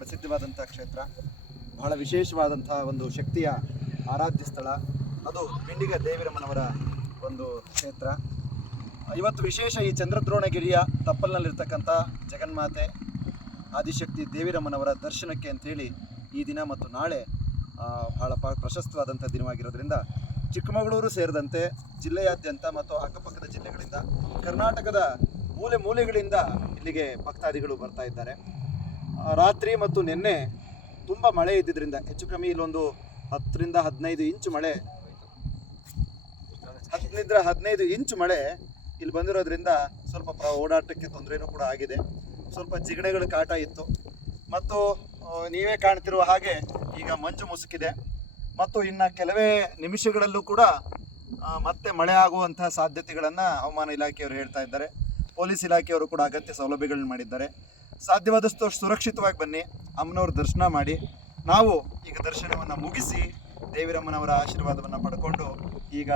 ಪ್ರಸಿದ್ಧವಾದಂಥ ಕ್ಷೇತ್ರ, ಬಹಳ ವಿಶೇಷವಾದಂಥ ಒಂದು ಶಕ್ತಿಯ ಆರಾಧ್ಯ ಸ್ಥಳ. ಅದು ಬಿಂಡಿಗ ದೇವಿರಮ್ಮನವರ ಒಂದು ಕ್ಷೇತ್ರ. ಇವತ್ತು ವಿಶೇಷ ಈ ಚಂದ್ರದ್ರೋಣಗಿರಿಯ ತಪ್ಪಲಿನಲ್ಲಿರ್ತಕ್ಕಂಥ ಜಗನ್ಮಾತೆ ಆದಿಶಕ್ತಿ ದೇವಿರಮ್ಮನವರ ದರ್ಶನಕ್ಕೆ ಅಂಥೇಳಿ ಈ ದಿನ ಮತ್ತು ನಾಳೆ ಬಹಳ ಪ್ರಶಸ್ತವಾದಂಥ ದಿನವಾಗಿರೋದ್ರಿಂದ ಚಿಕ್ಕಮಗಳೂರು ಸೇರಿದಂತೆ ಜಿಲ್ಲೆಯಾದ್ಯಂತ ಮತ್ತು ಅಕ್ಕಪಕ್ಕದ ಜಿಲ್ಲೆಗಳಿಂದ, ಕರ್ನಾಟಕದ ಮೂಲೆ ಮೂಲೆಗಳಿಂದ ಇಲ್ಲಿಗೆ ಭಕ್ತಾದಿಗಳು ಬರ್ತಾ ಇದ್ದಾರೆ. ರಾತ್ರಿ ಮತ್ತು ನಿನ್ನೆ ತುಂಬ ಮಳೆ ಇದ್ದಿದ್ದರಿಂದ ಹೆಚ್ಚು ಕಮ್ಮಿ ಇಲ್ಲೊಂದು 10 ರಿಂದ 15 ಇಂಚು ಮಳೆ, 15 ಇಂಚು ಮಳೆ ಇಲ್ಲಿ ಬಂದಿರೋದ್ರಿಂದ ಸ್ವಲ್ಪ ಓಡಾಟಕ್ಕೆ ತೊಂದರೆನೂ ಕೂಡ ಆಗಿದೆ. ಸ್ವಲ್ಪ ಜಿಗಣೆಗಳ ಕಾಟ ಇತ್ತು ಮತ್ತು ನೀವೇ ಕಾಣ್ತಿರುವ ಹಾಗೆ ಈಗ ಮಂಜು ಮುಸುಕಿದೆ ಮತ್ತು ಇನ್ನು ಕೆಲವೇ ನಿಮಿಷಗಳಲ್ಲೂ ಕೂಡ ಮತ್ತೆ ಮಳೆ ಆಗುವಂತಹ ಸಾಧ್ಯತೆಗಳನ್ನು ಹವಾಮಾನ ಇಲಾಖೆಯವರು ಹೇಳ್ತಾ ಇದ್ದಾರೆ. ಪೊಲೀಸ್ ಇಲಾಖೆಯವರು ಕೂಡ ಅಗತ್ಯ ಸೌಲಭ್ಯಗಳನ್ನ ಮಾಡಿದ್ದಾರೆ. ಸಾಧ್ಯವಾದಷ್ಟು ಸುರಕ್ಷಿತವಾಗಿ ಬನ್ನಿ, ಅಮ್ಮನವ್ರ ದರ್ಶನ ಮಾಡಿ. ನಾವು ಈಗ ದರ್ಶನವನ್ನು ಮುಗಿಸಿ ದೇವಿರಮ್ಮನವರ ಆಶೀರ್ವಾದವನ್ನು ಪಡ್ಕೊಂಡು ಈಗ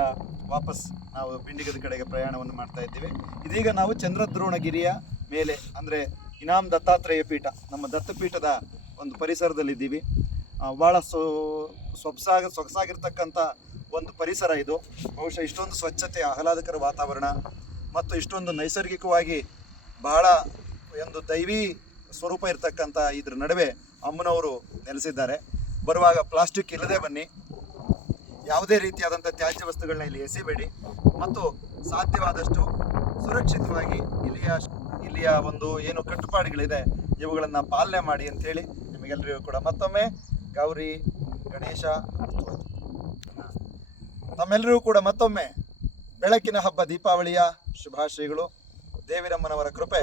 ವಾಪಸ್ ನಾವು ಬಿಂಡಿಗದ ಕಡೆಗೆ ಪ್ರಯಾಣವನ್ನು ಮಾಡ್ತಾ ಇದ್ದೀವಿ. ಇದೀಗ ನಾವು ಚಂದ್ರದ್ರೋಣಗಿರಿಯ ಮೇಲೆ ಅಂದರೆ ಇನಾಮ್ ದತ್ತಾತ್ರೇಯ ಪೀಠ, ನಮ್ಮ ದತ್ತಪೀಠದ ಒಂದು ಪರಿಸರದಲ್ಲಿದ್ದೀವಿ. ಭಾಳ ಸೊಗಸಾಗಿರ್ತಕ್ಕಂಥ ಒಂದು ಪರಿಸರ ಇದು. ಬಹುಶಃ ಇಷ್ಟೊಂದು ಸ್ವಚ್ಛತೆ, ಆಹ್ಲಾದಕರ ವಾತಾವರಣ ಮತ್ತು ಇಷ್ಟೊಂದು ನೈಸರ್ಗಿಕವಾಗಿ ಬಹಳ ಒಂದು ದೈವಿ ಸ್ವರೂಪ ಇರತಕ್ಕಂಥ ಇದ್ರ ನಡುವೆ ಅಮ್ಮನವರು ನೆಲೆಸಿದ್ದಾರೆ. ಬರುವಾಗ ಪ್ಲಾಸ್ಟಿಕ್ ಇಲ್ಲದೆ ಬನ್ನಿ, ಯಾವುದೇ ರೀತಿಯಾದಂಥ ತ್ಯಾಜ್ಯ ವಸ್ತುಗಳನ್ನ ಇಲ್ಲಿ ಎಸೆಬೇಡಿ ಮತ್ತು ಸಾಧ್ಯವಾದಷ್ಟು ಸುರಕ್ಷಿತವಾಗಿ ಇಲ್ಲಿಯ ಒಂದು ಏನು ಕಟ್ಟುಪಾಡುಗಳಿದೆ ಇವುಗಳನ್ನು ಪಾಲನೆ ಮಾಡಿ ಅಂಥೇಳಿ ನಿಮಗೆಲ್ಲರಿಗೂ ಕೂಡ ಮತ್ತೊಮ್ಮೆ ಗೌರಿ ಗಣೇಶ ತಮ್ಮೆಲ್ಲರಿಗೂ ಕೂಡ ಮತ್ತೊಮ್ಮೆ ಬೆಳಕಿನ ಹಬ್ಬ ದೀಪಾವಳಿಯ ಶುಭಾಶಯಗಳು. ದೇವಿರಮ್ಮನವರ ಕೃಪೆ,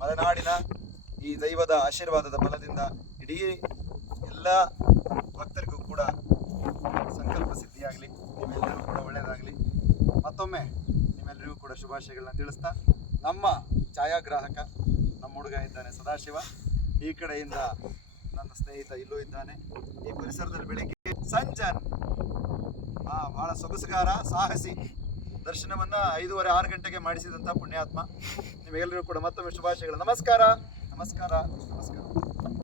ಮಲೆನಾಡಿನ ಈ ದೈವದ ಆಶೀರ್ವಾದದ ಬಲದಿಂದ ಇಡೀ ಎಲ್ಲ ಭಕ್ತರಿಗೂ ಕೂಡ ಸಂಕಲ್ಪ ಸಿದ್ಧಿಯಾಗಲಿ, ನಿಮ್ಮೆಲ್ಲರಿಗೂ ಕೂಡ ಒಳ್ಳೆಯದಾಗಲಿ. ಮತ್ತೊಮ್ಮೆ ನಿಮ್ಮೆಲ್ಲರಿಗೂ ಕೂಡ ಶುಭಾಶಯಗಳನ್ನ ತಿಳಿಸ್ತಾ, ನಮ್ಮ ಛಾಯಾಗ್ರಾಹಕ ನಮ್ಮ ಹುಡುಗ ಇದ್ದಾನೆ ಸದಾಶಿವ, ಈ ಕಡೆಯಿಂದ ನನ್ನ ಸ್ನೇಹಿತ ಇಲ್ಲೂ ಇದ್ದಾನೆ. ಈ ಪರಿಸರದಲ್ಲಿ ಬೆಳಿಗ್ಗೆ ಸಂಜನ್ ಬಹಳ ಸೊಗಸುಗಾರ, ಸಾಹಸಿ ದರ್ಶನವನ್ನ 5:30, 6 ಗಂಟೆಗೆ ಮಾಡಿಸಿದಂಥ ಪುಣ್ಯಾತ್ಮ. ನಿಮಗೆಲ್ಲರಿಗೂ ಕೂಡ ಮತ್ತೊಮ್ಮೆ ಶುಭಾಶಯಗಳು. ನಮಸ್ಕಾರ ನಮಸ್ಕಾರ ನಮಸ್ಕಾರ.